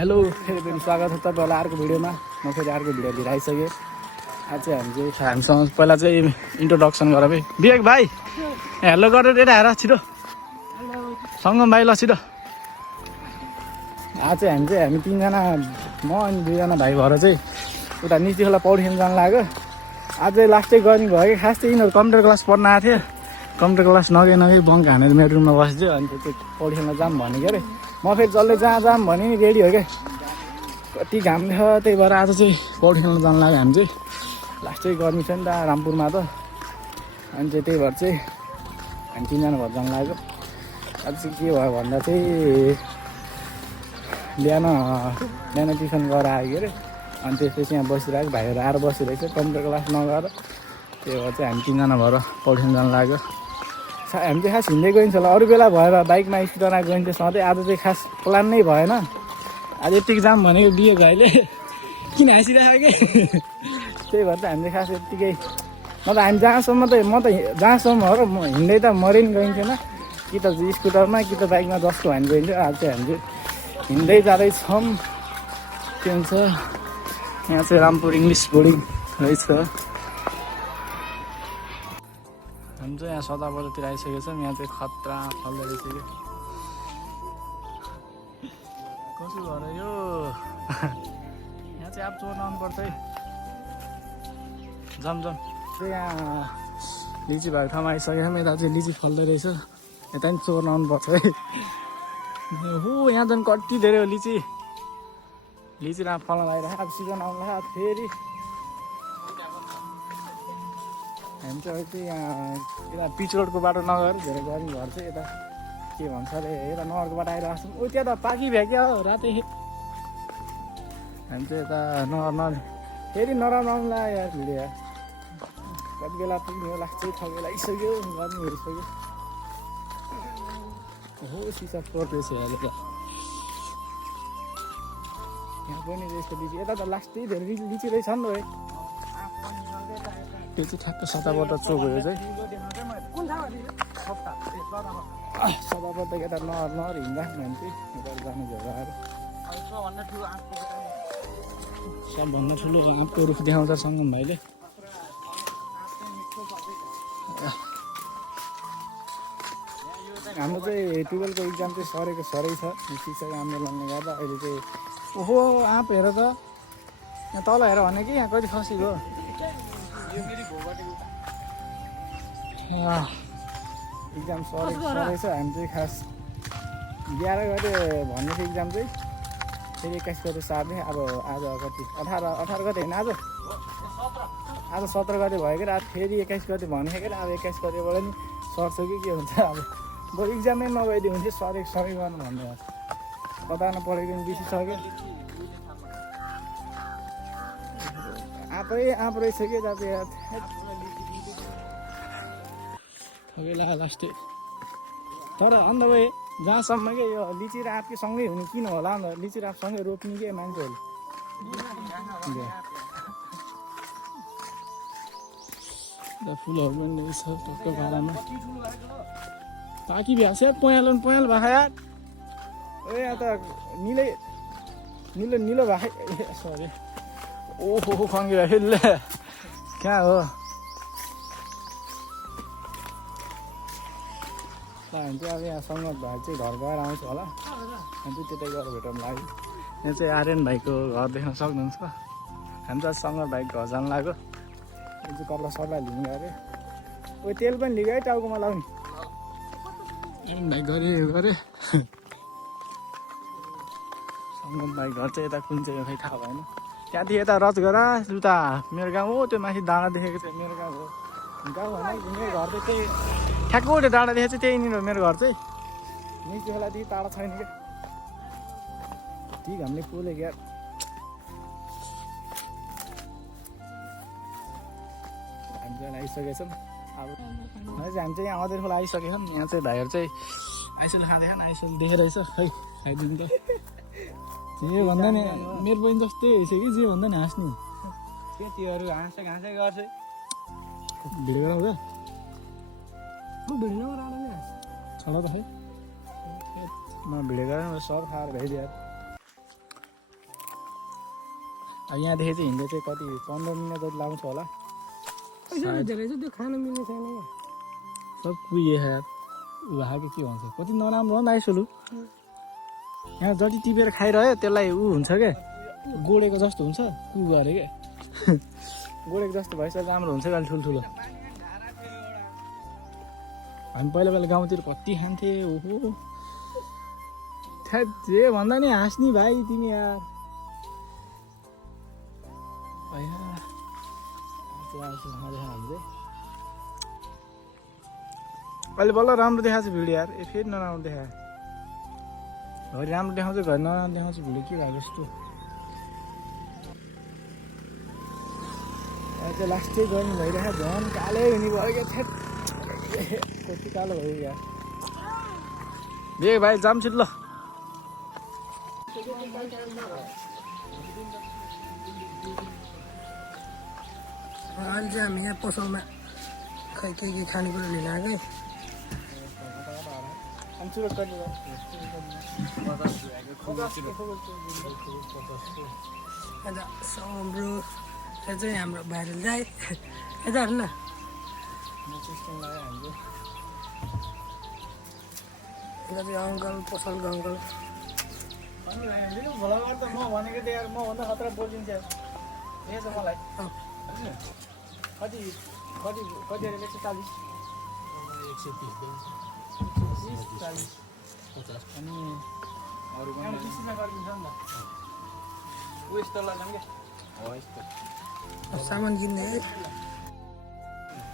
Hello फेरि फेरि स्वागत छ तपाईँहरूलाई अर्को भिडियोमा। म फेरि अर्को भिडियो लिएर आइसकेँ। आज चाहिँ हामीसँग पहिला चाहिँ इन्ट्रोडक्सन गर है विवेक भाइ। हेलो गरेर यता हेर छिटो सङ्गम भाइ ल छिटो। आज चाहिँ हामी तिनजना म अनि दुईजना भाइ भएर चाहिँ उता निस्ती खोला पौडी खेल्न जानु लाग्यो। आज चाहिँ लास्टै गर्ने भयो कि खास चाहिँ यिनीहरू कम्प्युटर क्लास पढ्न आएको थियो। कम्प्युटर क्लास नगई बङ्क हानेर मेरो रुममा बसिदियो अनि त्यो पौडी खेल्न जाऊँ भनेको अरे। म फेरि जसले जहाँ जाऊँ भने नि रेडी हो क्या। कति घाम थियो त्यही भएर आज चाहिँ पौडी खेल्न जानु लाग्यो हामी चाहिँ। लास्टै गर्मी छ नि त रामपुरमा त अनि चाहिँ त्यही भएर चाहिँ हामी तिनजना भएर जानु लाग्यो। आज चाहिँ के भयो भन्दा चाहिँ बिहान टिफिन गरेर आयो अरे अनि त्यसपछि यहाँ बसिरहेको भाइहरू आएर बसिरहेको छ कम्प्युटर क्लास नगएर। त्यही भएर चाहिँ हामी तिनजना भएर पौडी खेल्न जानु लाग्यो। हामी चाहिँ खास हिँड्दै गइन्छ होला, अरू बेला भएर बाइकमा स्कुटरमा गइन्थ्यो सधैँ। आज चाहिँ खास प्लान नै भएन। आज यत्तिकै जाऊँ भनेको बिहे भाइले किन हाँसिरहेको कि त्यही भएर चाहिँ हामीले खास यत्तिकै म त हामी जहाँसम्म जहाँसम्म हो र म हिँड्दै त मरै नि गइन्थेन कि त स्कुटरमा कि त बाइकमा जस्तो हामी गइन्थ्यो। आज चाहिँ हामी चाहिँ हिँड्दै जाँदैछौँ। के भन्छ यहाँ चाहिँ रामपुर इङ्ग्लिस बोर्डिङ रहेछ। हामी चाहिँ यहाँ सदाबरतिर आइसकेको छौँ। यहाँ चाहिँ खतरा फल्दो रहेछ कि कसो भएर यो यहाँ चाहिँ अब चोर्न आउनुपर्छ है। जम चाहिँ यहाँ लिची भएको ठाउँमा आइसकेको छौँ। यता चाहिँ लिची फल्दो रहेछ, यता पनि चोर्न आउनुपर्छ है। हो यहाँ त कति धेरै हो लिची राम फल्न लागिरहेको। अब सिजन आउनु लाग्यो फेरि। हामी चाहिँ यहाँ यता पिच रोडको बाटो नगएर धेरै गर्मी भएर चाहिँ यता के भन्छ अरे यता नगरको बाटो आइरहेको छौँ। ओ त्यहाँ त पाकी भ्या क्या हो रातै। हामी चाहिँ यता नगर फेरि नराम्रो आउनु लाग्यो यार भिडियो। कति बेला पुग्ने हो लास्ट चाहिँ ठगे लागिसक्यो, गर्मी भइसक्यो। हो सिसा पर्दैछ अहिले त यहाँ पनि रहेछ लिची। यता त लास्टै धेरै लिची रहेछ नि त है। त्यो चाहिँ ठ्याक्क सदाबाट चोक हो चाहिँ सदाबाट यता नहर हिँड्दा भने चाहिँ यता जानु झगडा आएर सबभन्दा ठुलो आँपको रुख देखाउँछ सङ्गम भाइले। हाम्रो चाहिँ 12को इक्जाम चाहिँ सरै छ शिक्षक आन्दोलनले गर्दा। अहिले चाहिँ ओहो आँप हेर त यहाँ तल हेर भने कि यहाँ कति खसेको। इक्जाम सरै छ। हामी चाहिँ खास 11 गते भन्ने थियो इक्जाम चाहिँ, फेरि 21 गते सार्ने। अब आज कति 18 गते होइन आज 17 गते भयो कि आज फेरि 21 गते भनेको क्या। अब 21 गतेबाट नि सर्छ कि के हुन्छ। अब बरु इक्जामै नभइदियो भने चाहिँ सबै गर्नु भन्ने हो। कता नपढेको पनि बिर्सिसक्यो। आँप रहेछ कि तपाईँ ठगै लाग्यो लास्टै। तर अन्त भाइ जहाँसम्म के यो लिची र आँपकै सँगै हुने किन होला अन्त लिची र आँपसँगै रोप्ने के मान्छेहरूले। फुलहरू पनि रहेछ टक्क घरमा पाकी भ्याउँछ पयालो भएको यार। ए यहाँ त निलो भएको सरी। ओहो खङ्गी भयो ल कहाँ हो। हामी चाहिँ अब यहाँ सङ्गत भाइ चाहिँ घर गएर आउँछ होला। हामी चाहिँ त्यतै गएर भेटौँ लाग्यो। यहाँ चाहिँ आर्यन भाइको घर देख्न सक्नुहुन्छ। हामी चाहिँ सङ्गत भाइको घर जानु लाग्यो। यो चाहिँ कपडा सल्लाह लिनु गऱ्यो। ओ तेल पनि लिएको है टाउकोमा लाउने। भाइ गरे सङ्गम भाइ घर चाहिँ यता कुन चाहिँ खै थाहा भएन। त्यहाँदेखि यता रजगरा उता मेरो गाउँ हो। त्यो माथि डाँडा देखेको चाहिँ मेरो गाउँ हो। गाउँ होइन मेरो घर चाहिँ त्यही ठ्याक्क त्यो डाँडा देखेको चाहिँ त्यहीँनिर हो मेरो घर चाहिँ। निस्ती खोलादेखि टाढा छैन क्या। ठिक हामीले पुले क्या। हामी चाहिँ आइसकेको छौँ। अब हामी चाहिँ यहाँ अँधेर खोला आइसकेको छौँ। यहाँ चाहिँ भाइहरू चाहिँ आइसुल खाँदैछन्। आइसुल देखेरहेछ खै खाइदिनु त जे भन्दा नि मेरो बहिनी जस्तै रहेछ कि जे भन्दा नि हाँस्नु के त्योहरू हाँसै गर्छ भिडियो गराउँदा छोडा त खै म भिडियो गराउँ सब खाएर भइदियो। अब यहाँदेखि चाहिँ हिँड्दै चाहिँ कति 15 मिनट जति लाउँछ होला त्यो खान मिल्ने छैन क्या सब कुहिए यार ऊ भएको के भन्छ कति नराम्रो हो नि आइसोलु यहाँ जति टिपेर खाइरह्यो त्यसलाई ऊ हुन्छ क्या गोडेको जस्तो हुन्छ कु गरे क्या गोडेको जस्तो भइसक्यो राम्रो हुन्छ अलि ठुल्ठुलो हामी पहिला पहिला गाउँतिर कति खान्थे ओहो थ्याट जे भन्दा नि हाँस्ने भाइ तिमी यार अहिले बल्ल राम्रो देखाएको छ भिडियो यार ए फेरि नराम्रो देखायो घरि राम्रो देखाउँछ घरि नराम्रो देखाउँछ भिडियो के भएको जस्तो अहिले लास्टै गर्नु भइरहेको झन् कालै हुने भयो क्या थ्याट कति कालो भयो यार भाइ जाम छिट ल अहिले चाहिँ हामी यहाँ पसलमा खै के खानेकुरा लिन आएकै यता सम्रो यो चाहिँ हाम्रो भाइरल जाए यता हेर्नु न यता चाहिँ अङ्कल पसलको अङ्कल भोलाबाट त म भनेको थिएँ यार म भन्दा खतरा बोलिन्छ यही छ मलाई कति कति कति अरे 140 130 40 अनि अरू पनि किसिममा गरिदिन्छ नि त ऊ यस्तो लगाउँ क्या हो यस्तो सामान किन्ने है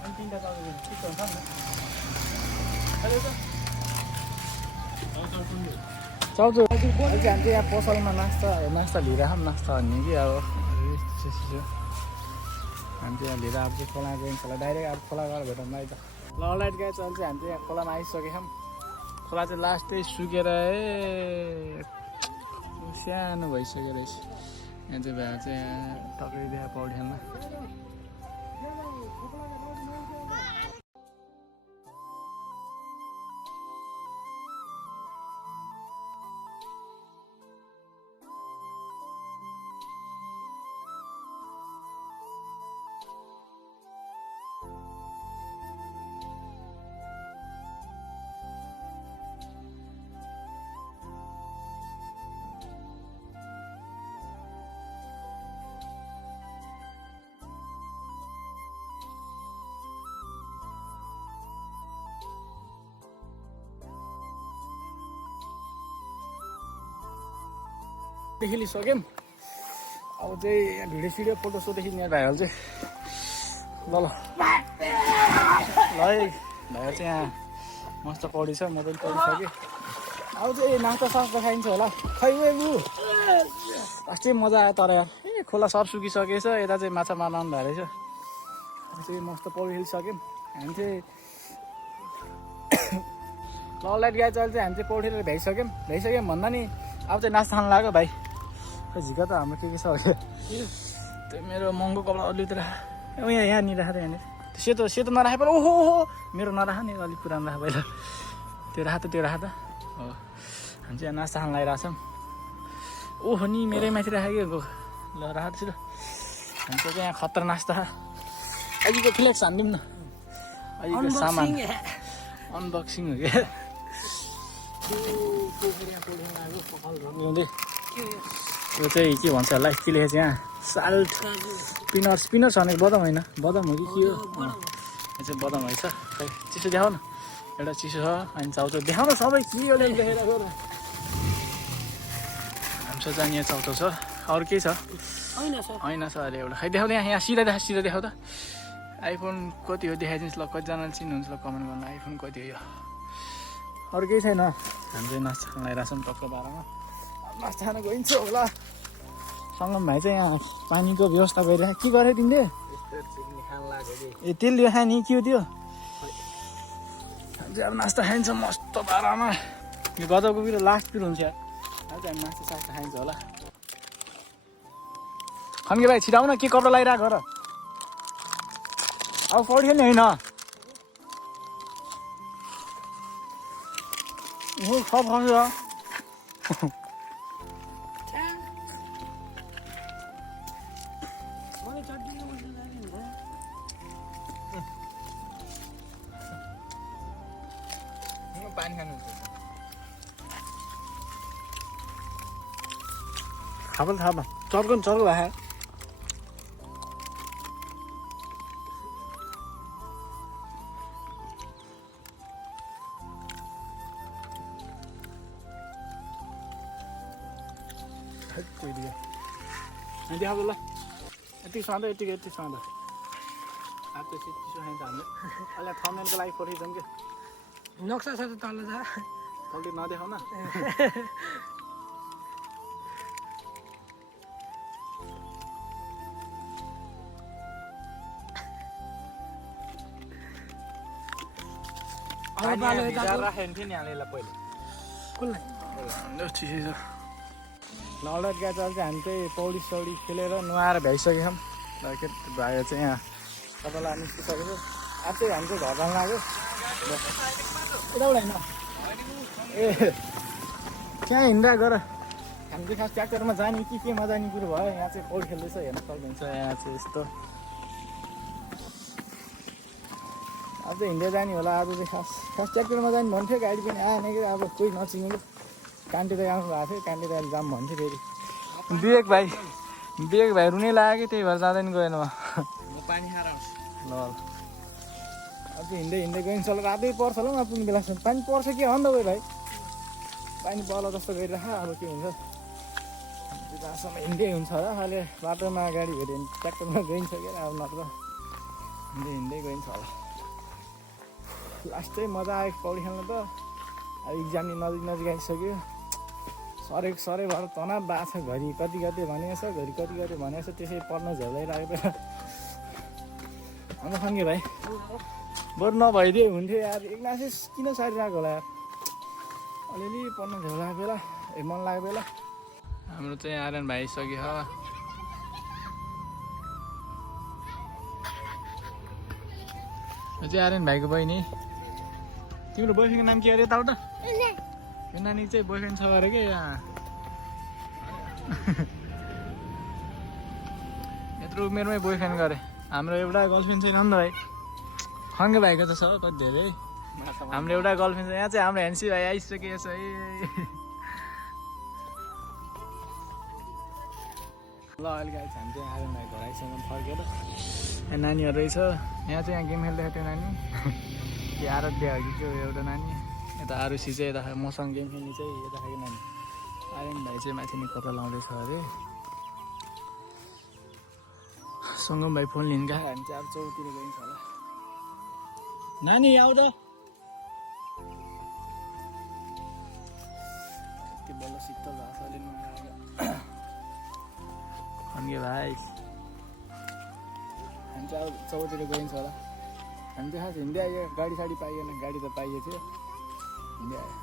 अनि 3टा चाउचाउ ठिक हुन्छ नि चाउचाउ अहिले चाहिँ हामी चाहिँ यहाँ पसलमा नास्ता लिइराखौँ नास्ता भन्ने कि अब चिसो हामी चाहिँ यहाँ लिएर अब चाहिँ खोला गयौँ खोला डाइरेक्ट अब खोला गएर भेटौँ है त ल लाइट गए चाहिँ हामी चाहिँ यहाँ खोलामा आइसकेको छौँ खोला चाहिँ लास्टै सुकेर सानो भइसक्यो रहेछ यहाँ चाहिँ भएर चाहिँ यहाँ टक्कै देखा पौड्यानमा देखिसक्यौँ अब चाहिँ यहाँ भिडियो सिडियो फोटोसोटोदेखि यहाँ भाइहरू चाहिँ ल ल है भाइहरू चाहिँ यहाँ मस्त पौडी छ म पनि पौडिसकेँ अब चाहिँ नास्ता सास्ता खाइन्छ होला खै ऊ अस्ति मजा आयो तर ए खोला सब सुकिसकेछ यता चाहिँ माछा मार्न आउनु भएको रहेछ चाहिँ मस्त पौडी खेलिसक्यौँ हामी चाहिँ ल लाइट गए चाहिँ हामी चाहिँ पौडी खेलेर भ्याइसक्यौँ भन्दा नि अब चाहिँ नास्ता खानु लाग्यो भाइ खै झिका त हाम्रो के छ त्यो मेरो महँगो कपडा अलि त यहाँनिर राखेर यहाँनिर सेतो सेतो नराखे पहिला ओहो मेरो नराख नि अलिक पुरानो राख पहिला त्यो राख त हो हामी चाहिँ यहाँ नास्ता खानु लगाइरहेको छौँ ओहो नि मेरै माथि राखेको ल राख छिटो हामी चाहिँ यहाँ खतरा नास्ता अहिलेको फ्लेक्स हानिदिउँ न अहिलेको सामान अनबक्सिङ हो क्या यो चाहिँ के भन्छ होला के लेखेको छ यहाँ साल्ट स्पिनर्स भनेको बदाम होइन बदाम हो कि के हो यो चाहिँ बदाम रहेछ खै चिसो देखाउ न एउटा चिसो छ अनि चाउचाउ देखाउ न सबै के हो देखेर गएर हाम्रो चाहिँ यहाँ चाउचाउ छ अरू केही छ होइन छ अरे एउटा खै देखाउँदा यहाँ सिधा देखाउ त आइफोन कति हो देखाइदिनुहोस् ल कतिजनाले चिन्नुहुन्छ ल कमेन्ट गर्नु आइफोन कति हो यो अरू केही छैन हामी चाहिँ नास्ता खान लगाइरहेको छौँ टक्क बाह्रमा नास्ता खान गइन्छ होला सङ्गम भाइ चाहिँ यहाँ पानीको व्यवस्था गरिरहेको के गऱ्यो तिमीले ए तेल यो खाने के हो त्यो हामी चाहिँ अब नास्ता खाइन्छ मस्त बाह्रमा यो गजबको पिरो लास्टतिर हुन्छ अब चाहिँ हामी नास्ता सास्ता खाइन्छ होला खन्के भाइ छिटाउ न के कपडा लगाइरहेको र अब पौडी खेल्ने होइन सब खान्छ पानी खानु खाबल थाहा चर्को चर्को भए देखा ल यति सधैँ यति सधैँ अब त्यसपछि चिसो खाइन्छ हामीले अहिले थम्नेलको लागि पठाइछौँ कि नक्सा छ त तल छ पल्टी नदेखाउ न राखेको थियो नि हालेर पहिले कसलाई लडत गएको चाहिँ हामी चाहिँ पौडी सौडी खेलेर नुहाएर भ्याइसकेको छौँ र के भाइ चाहिँ यहाँ सबैलाई निस्किसकेको छ अब चाहिँ हामी चाहिँ घर जानु लाग्यो यताबाट होइन ए त्यहाँ हिँड्दा गर हामी चाहिँ खास ट्र्याक्टरमा जाने के नजाने कुरो भयो यहाँ चाहिँ पौडी खेल्दैछ हेर्न सक्नुहुन्छ यहाँ चाहिँ यस्तो अब चाहिँ हिँड्दै जाने होला आज चाहिँ खास ट्र्याक्टरमा जाने भन्थ्यो गाडी पनि आएन कि अब कोही नचिनेको कान्टीदाई आउनु भएको थियो कान्टीदाईले जाम भन्थ्यो फेरि विवेक भाइ रुनै लाग्यो कि त्यही भएर जाँदैन गएन म पानी खाएर ल अब हिँड्दै गइन्छ होला रातै पर्छ होला म पुग्ने बेलासम्म पानी पर्छ कि हो नि त भाइ पानी पर्ला जस्तो गरिराख अब के हुन्छ जहाँसम्म हिँड्दै हुन्छ होला अहिले बाटोमा गाडी भेट्यो भने ट्र्याक्टरमा गइन्छ क्या अब नत्र हिँड्दै गइन्छ होला लास्ट चाहिँ मजा आयो पौडी खेल्नु त अब इक्जाम नजिक आइसक्यो सरे भएर तनाव भएको छ घरि कति भनेको छ घरि कति भनेको छ त्यसै पढ्न झोलै लाग्यो अन्त खङ्गे भाइ बरु नभइदियो हुन्थ्यो यार एक्नासिस किन सारिरहेको होला यार अलिअलि पढ्न झोल लागेको बेला मन लागेको बेला हाम्रो चाहिँ आर्यन भाइ आइसक्यो यो चाहिँ आर्यन भाइको बहिनी तिम्रो बोयफ्रेन्डको नाम के अरे यताबाट यो नानी चाहिँ बोयफ्रेन्ड छ अरे क्या यहाँ यत्रो उमेरमै बोयफ्रेन्ड गरे हाम्रो एउटा गर्लफ्रेन्ड छैन नि त भाइ खङ्गे भाइको त छ कति धेरै हाम्रो एउटा गर्लफ्रेन्ड छ यहाँ चाहिँ हाम्रो ह्यान्सी भाइ आइसकेको छ है ल अहिले गाइस हामी चाहिँ आर्यन भाइ घर आइसक्यौँ फर्केर यहाँ नानीहरू रहेछ यहाँ चाहिँ यहाँ गेम खेल्दैछ त्यो नानी कि आराध्य हो कि त्यो एउटा नानी यता आरुषी चाहिँ यता मसँग गेम खेल्ने चाहिँ यता खाएको नानी आर्यन भाइ चाहिँ माथि नि कता लाउँदैछ अरे सङ्गम भाइ फोन लिनु गएको हामी चाहिँ अब चौतिर गइन्छ होला नानी आऊ त यति बल्ल शीतल भएको छ अलि खन्गे भाइ हामी चाहिँ अब चौतिर गइन्छ होला हामी चाहिँ खास हिँड्दै आयो गाडी साडी पाइएन गाडी त पाइएको थियो हिँड्दै आयो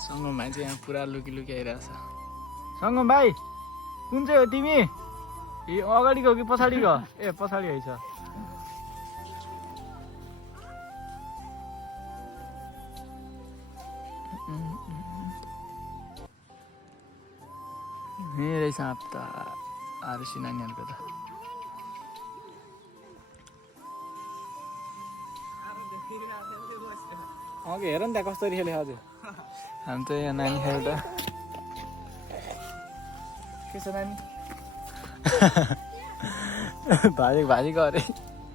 सङ्गम भाइ चाहिँ यहाँ पुरा लुकी आइरहेछ सङ्गम भाइ कुन चाहिँ हो तिमी ए अगाडिको हो कि पछाडिको ए पछाडि है छ रहेछ हप्ता आरुषी नानीहरूको त अघि हेर नि त्यहाँ कसरी खेल्यो हजुर हामी त यहाँ नानी खेल्छ के छ नानी भाजेको अरे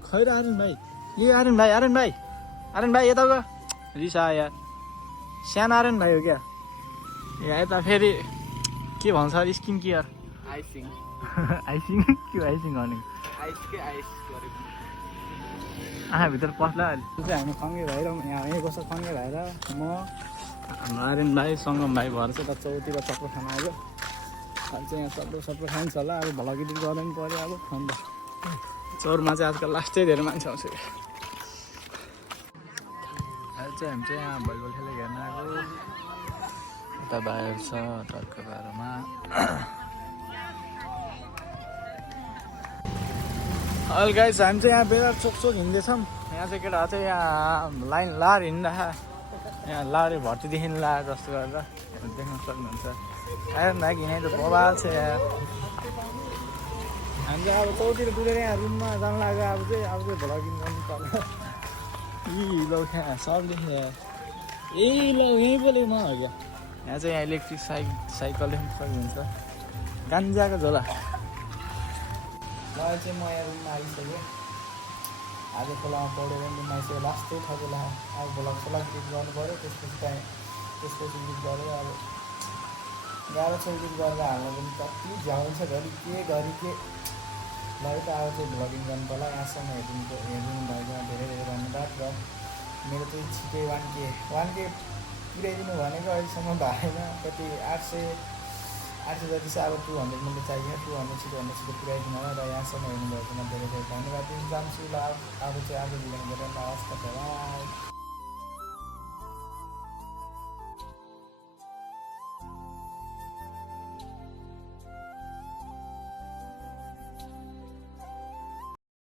खै र आर्यन भाइ ए आर्यन भाइ यता गयो रिसा यार सानो आर्यन भाइ हो क्या यता फेरि के भन्छ अरे स्किन केयर आइसिङ के आइसिङ गर्ने आँखाभित्र पस्ला अहिले चाहिँ हामी खङ्गे भाइ र यहाँ यहीँ बस्छ खङ्गे भाइ र म हाम्रो आर्यन भाइ सङ्गम भाइ भएर चाहिँ त चौतिर चक्र खान आयो अहिले चाहिँ यहाँ सबै खान्छ होला अब भ्लग एडिट गर्नु पनि पऱ्यो अब अन्त चौरमा चाहिँ आजकल लास्टै धेरै मान्छे आउँछ अहिले चाहिँ हामी चाहिँ यहाँ भलिबल खेलेर हेर्न आएको यता भाइहरू छ टर्को बारोमा अहिले गाइस हामी चाहिँ यहाँ बेला चोक हिँड्दैछौँ यहाँ चाहिँ केटाहरू चाहिँ यहाँ लाइन लाएर हिँड्दा यहाँ लारे भर्तीदेखि लाएर जस्तो गरेर देख्न सक्नुहुन्छ आर्यन भाइ हिँडाइ त बबाल छ यहाँ हामी चाहिँ अब चौतिर डुलेर यहाँ रुममा जानु लाग्यो अब चाहिँ भ्लगिङ गर्नु पर्छ यी लौ यहाँ सब लेखेँ ए ल यहीँ बोलेको म हो क्या यहाँ चाहिँ यहाँ इलेक्ट्रिक साइकल देख्न सक्नुहुन्छ गान्जाको झोला ल चाहिँ म यहाँ रुममा आइसकेँ आज खोलामा पढेर रुममा आइसक्यो लास्टै ठगेला अब भ्लग क्लिक गर्नु पऱ्यो त्यसपछि क्लिक गरेर अब 11 क्लिक गरेर हाल्नु पनि कति झ्याउँछ घरि के मलाई त अब चाहिँ भ्लगिङ गर्नु पर्ला यहाँसम्म हेरिदिनु भएको धेरै धेरै धन्यवाद र मेरो चाहिँ छिटै 1K पुऱ्याइदिनु भनेको अहिलेसम्म भएन कति 800 जति चाहिँ अब 200 मैले चाहियो 200 छिटो पुऱ्याइदिनु होला र यहाँसम्म हेर्नुभएकोमा धेरै धेरै धन्यवाद दिन चाहन्छु ल अब चाहिँ आज भिडियो गरेर हवस् त बाई।